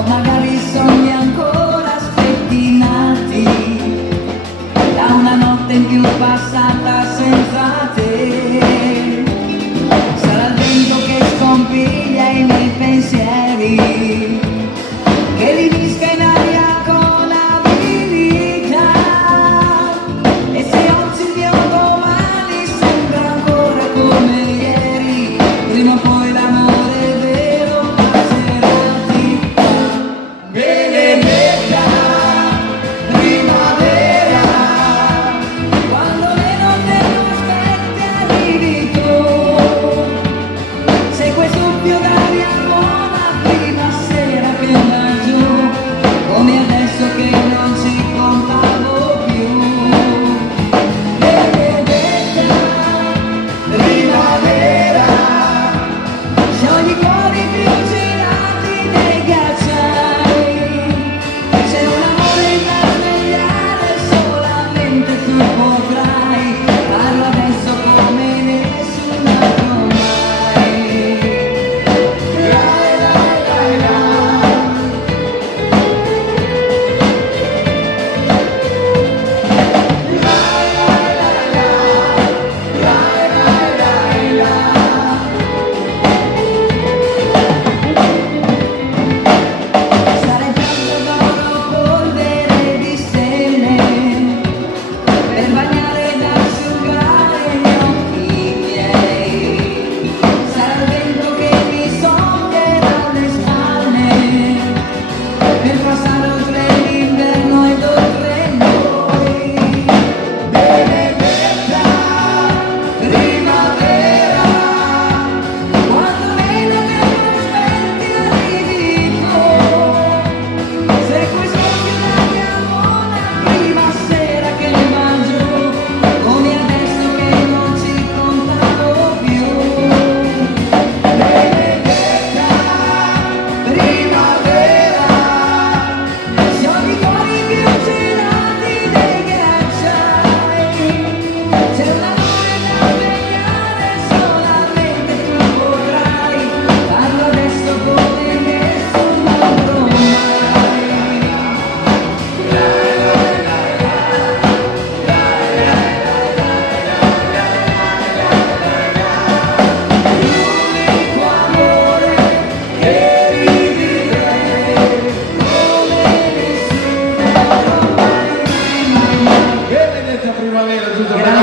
o magari sogni ancora spettinati da una notte in più passata senza te. Sarà il vento che scompiglia i miei pensieri, che li mischia in aria con abilità, e se oggi il mio domani sembra ancora come ieri, prima o poi l'amore vero passerà di qua. Benedetta primavera, quando meno te lo aspetti arrivi tu, sei quel soffio d'aria buona prima sera che va giù, come adesso che non ci contavo più. Benedetta primavera, sciogli i cuori più girati dei ghiacciai, c'è un amore da svegliare, solamente tu potrai farlo adesso come nessun altro mai. Lai, lai, lai, lai. Lai, lai, lai, lai. Lai, lai, lai, lai. Sarei tanto d'oro, polvere di stelle, per bagnare ed asciugare gli occhi miei. Sarà il vento che mi soffierà le spalle, per passare oltre l'inverno ed oltre noi. Benedetta primavera, quando meno te lo aspetti arrivi tu, sei quel soffio d'aria buona prima sera che va giù, come adesso che non ci contavo più. Benedetta primavera, sciogli i cuori più girati dei ghiacciai, c'è un amore da svegliare, solamente tu potrai farlo adesso come nessun altro mai. L'unico amore che rivivrei come nessun altro mai. Benedetta primavera, tutto bene.